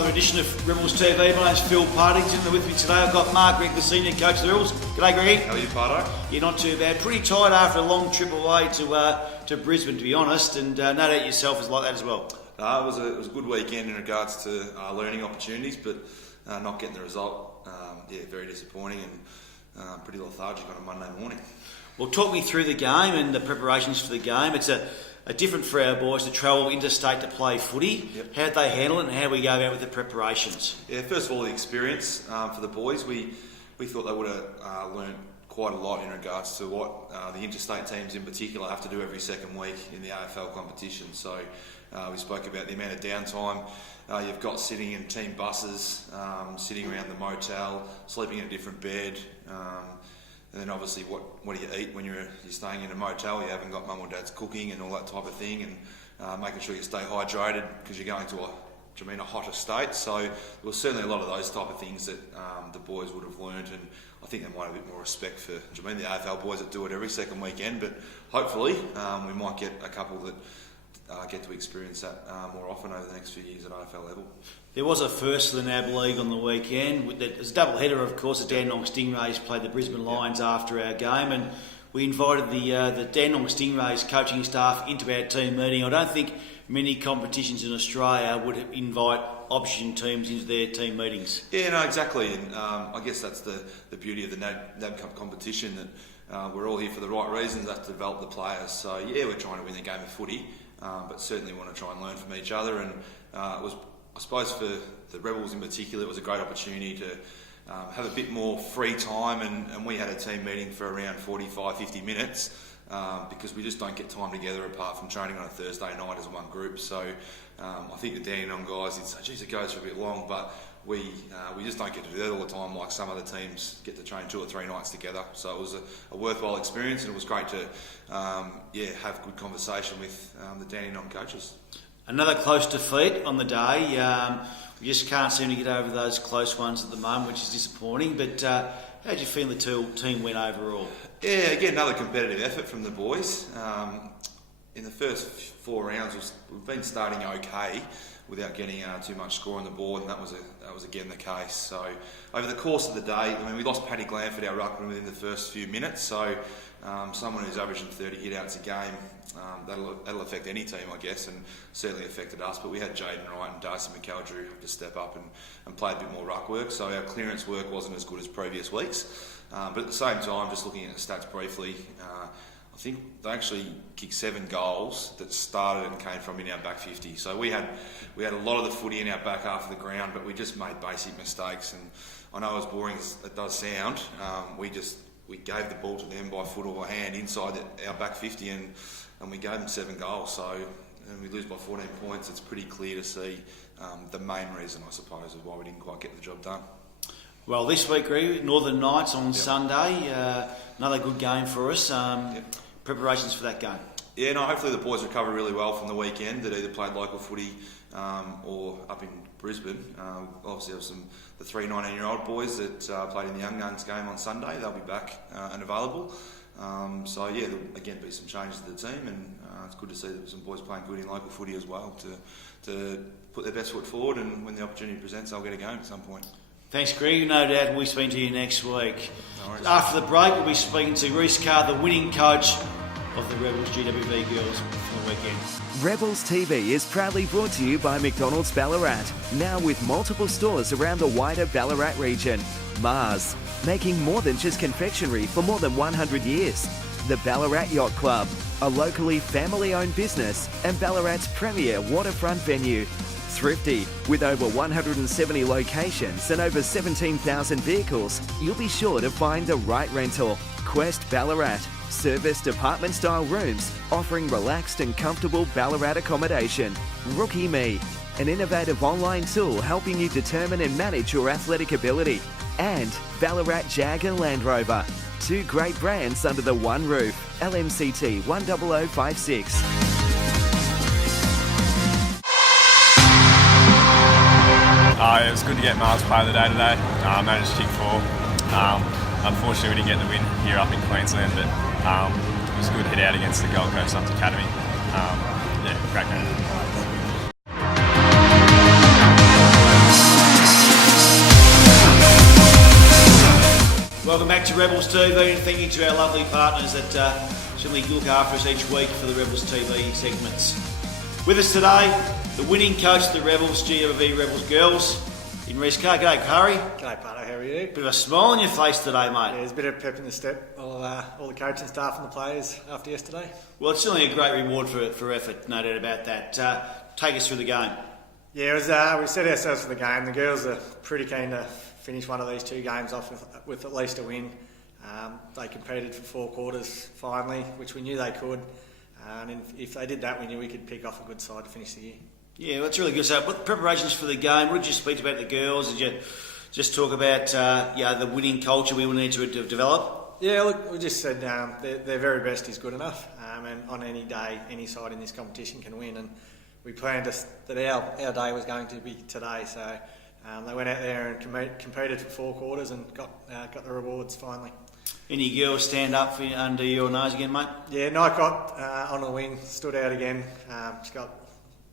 another edition of Rebels TV. My name's Phil Partington, and with me today I've got Marc Greig, the senior coach of the Rebels. G'day, Greg. How are you, Pardo? Yeah, not too bad. Pretty tired after a long trip away to Brisbane, to be honest, and no doubt yourself is like that as well. It was a good weekend in regards to learning opportunities, but not getting the result. Very disappointing and pretty lethargic on a Monday morning. Well, talk me through the game and the preparations for the game. It's a different for our boys to travel interstate to play footy. Yep. How'd they handle it, and how do we go about with the preparations? Yeah, first of all, the experience for the boys. We thought they would have learned quite a lot in regards to what the interstate teams in particular have to do every second week in the AFL competition. So we spoke about the amount of downtime you've got sitting in team buses, sitting around the motel, sleeping in a different bed. And then obviously what do you eat when you're staying in a motel? You haven't got mum or dad's cooking and all that type of thing, and making sure you stay hydrated because you're going to a hotter state. So there was certainly a lot of those type of things that the boys would have learned, and I think they might have a bit more respect for the AFL boys that do it every second weekend. But hopefully we might get a couple that get to experience that more often over the next few years at AFL level. There was a first for the NAB League on the weekend. It was a double header, of course. The Dandenong Stingrays played the Brisbane Lions after our game, and we invited the Dandenong Stingrays coaching staff into our team meeting. I don't think many competitions in Australia would invite opposition teams into their team meetings. Yeah, no, exactly. And I guess that's the beauty of the NAB Cup competition, that we're all here for the right reasons, that's to develop the players. So yeah, we're trying to win the game of footy, but certainly want to try and learn from each other. And it was, I suppose, for the Rebels in particular, it was a great opportunity to have a bit more free time, and we had a team meeting for around 45-50 minutes because we just don't get time together apart from training on a Thursday night as one group. So I think the Dandenong guys did say, geez, it goes for a bit long, but we just don't get to do that all the time like some other teams get to train 2 or 3 nights together. So it was a worthwhile experience, and it was great to have good conversation with the Dandenong coaches. Another close defeat on the day. We just can't seem to get over those close ones at the moment, which is disappointing. But how did you feel the team went overall? Yeah, again, another competitive effort from the boys. In the first 4 rounds, we've been starting okay without getting too much score on the board, and that was again the case. So over the course of the day, we lost Paddy Glanford, our ruckman, within the first few minutes. So someone who's averaging 30 hit-outs a game, that'll affect any team, I guess, and certainly affected us. But we had Jaden Wright and Darcy McCluggage have to step up and play a bit more ruck work. So our clearance work wasn't as good as previous weeks. But at the same time, just looking at the stats briefly, I think they actually kicked 7 goals that started and came from in our back 50. So we had a lot of the footy in our back half of the ground, but we just made basic mistakes. And I know as boring as it does sound, we gave the ball to them by foot or hand inside our back 50, and we gave them 7 goals. So and we lose by 14 points. It's pretty clear to see the main reason, I suppose, of why we didn't quite get the job done. Well, this week, Greg, Northern Knights on Sunday. Another good game for us. Preparations for that game? Yeah, no, hopefully the boys recover really well from the weekend that either played local footy or up in Brisbane. Obviously have the 3 19-year-old boys that played in the Young Guns game on Sunday. They'll be back and available. So yeah, there'll again be some changes to the team, and it's good to see that some boys playing good in local footy as well to put their best foot forward, and when the opportunity presents, they'll get a game at some point. Thanks, Greg. No doubt we'll be speaking to you next week. No, after the break, we'll be speaking to Rhys Cahir, the winning coach of the Rebels GWV girls for the weekend. Rebels TV is proudly brought to you by McDonald's Ballarat, now with multiple stores around the wider Ballarat region. Mars, making more than just confectionery for more than 100 years. The Ballarat Yacht Club, a locally family-owned business and Ballarat's premier waterfront venue. Thrifty, with over 170 locations and over 17,000 vehicles, you'll be sure to find the right rental. Quest Ballarat, serviced apartment-style rooms offering relaxed and comfortable Ballarat accommodation. Rookie Me, an innovative online tool helping you determine and manage your athletic ability. And Ballarat Jag and Land Rover, 2 great brands under the one roof. LMCT 10056. It was good to get Mars Player of the Day today. Managed to kick 4. Unfortunately, we didn't get the win here up in Queensland, but it was a good hit out against the Gold Coast Academy. Great game. Welcome back to Rebels TV, and thank you to our lovely partners that certainly look after us each week for the Rebels TV segments. With us today, the winning coach of the Rebels, GRV Rebels Girls, in Rhys Cahir. G'day, Caris. G'day, Pato. How are you? Bit of a smile on your face today, mate. Yeah, there's a bit of pep in the step. All the coaching staff and the players after yesterday. Well, it's certainly a great reward for effort, no doubt about that. Take us through the game. Yeah, it was, we set ourselves for the game. The girls are pretty keen to finish one of these two games off with at least a win. They competed for 4 quarters finally, which we knew they could. And if they did that, we knew we could pick off a good side to finish the year. Yeah, well, that's really good. So, what preparations for the game? What did you speak about the girls? Did you just talk about the winning culture we will need to develop? Yeah, look, we just said their very best is good enough, and on any day, any side in this competition can win. And we planned that our day was going to be today. So they went out there and competed for 4 quarters and got the rewards finally. Any girls stand up under your nose again, mate? Yeah, Nycott on the wing stood out again. She's got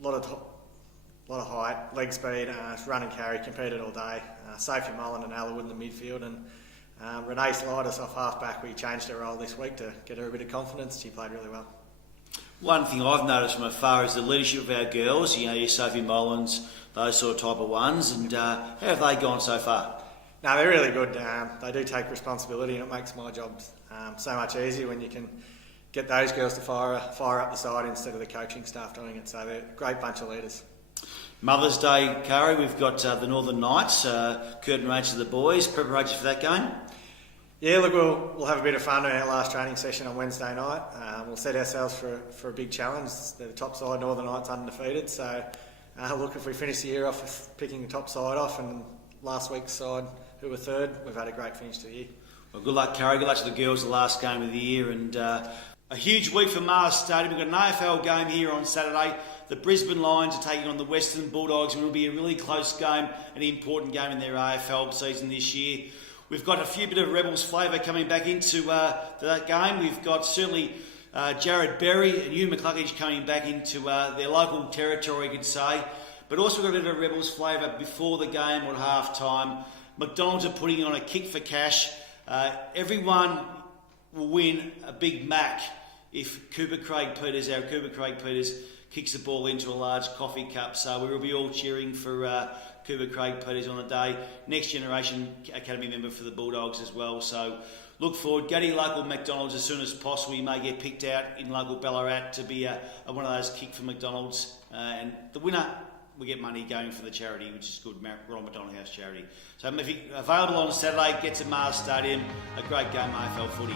a lot of height, leg speed, run and carry, competed all day. Sophie Mullen and Allarwood in the midfield, and Renee Sliders off half-back. We changed her role this week to get her a bit of confidence. She played really well. One thing I've noticed from afar is the leadership of our girls, your Sophie Mullins, those sort of type of ones, and how have they gone so far? No, they're really good. They do take responsibility, and it makes my job so much easier when you can get those girls to fire up the side instead of the coaching staff doing it. So they're a great bunch of leaders. Mother's Day, Caris, we've got the Northern Knights, curtain raids to the boys. Preparation for that game? Yeah, look, we'll have a bit of fun in our last training session on Wednesday night. We'll set ourselves for a big challenge. They're the top side, Northern Knights undefeated. So, look, if we finish the year off with picking the top side off, and last week's side, who were third, we've had a great finish to the year. Well, good luck, Caris. Good luck to the girls, the last game of the year. And a huge week for Mars Stadium. We've got an AFL game here on Saturday. The Brisbane Lions are taking on the Western Bulldogs, and it will be a really close game, an important game in their AFL season this year. We've got a few bit of Rebels flavour coming back into that game. We've got certainly Jarrod Berry and Hugh McCluggage coming back into their local territory, you could say. But also we've got a bit of Rebels flavour before the game or at half-time. McDonald's are putting on a kick for cash. Everyone will win a Big Mac if our Cooper Craig Peters, kicks the ball into a large coffee cup. So we will be all cheering for Cooper Craig Peters on the day. Next generation academy member for the Bulldogs as well. So look forward. Go to your local McDonald's as soon as possible. You may get picked out in local Ballarat to be one of those kick for McDonald's. And the winner, we get money going for the charity, which is good, Ron McDonald House charity. So if you're available on Saturday, get to Mars Stadium. A great game, AFL footy.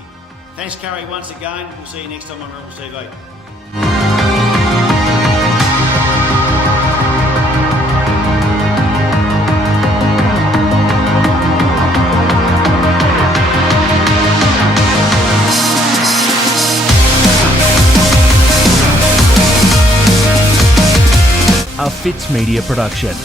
Thanks, Caris, once again. We'll see you next time on Rebels TV. A Fitz Media production.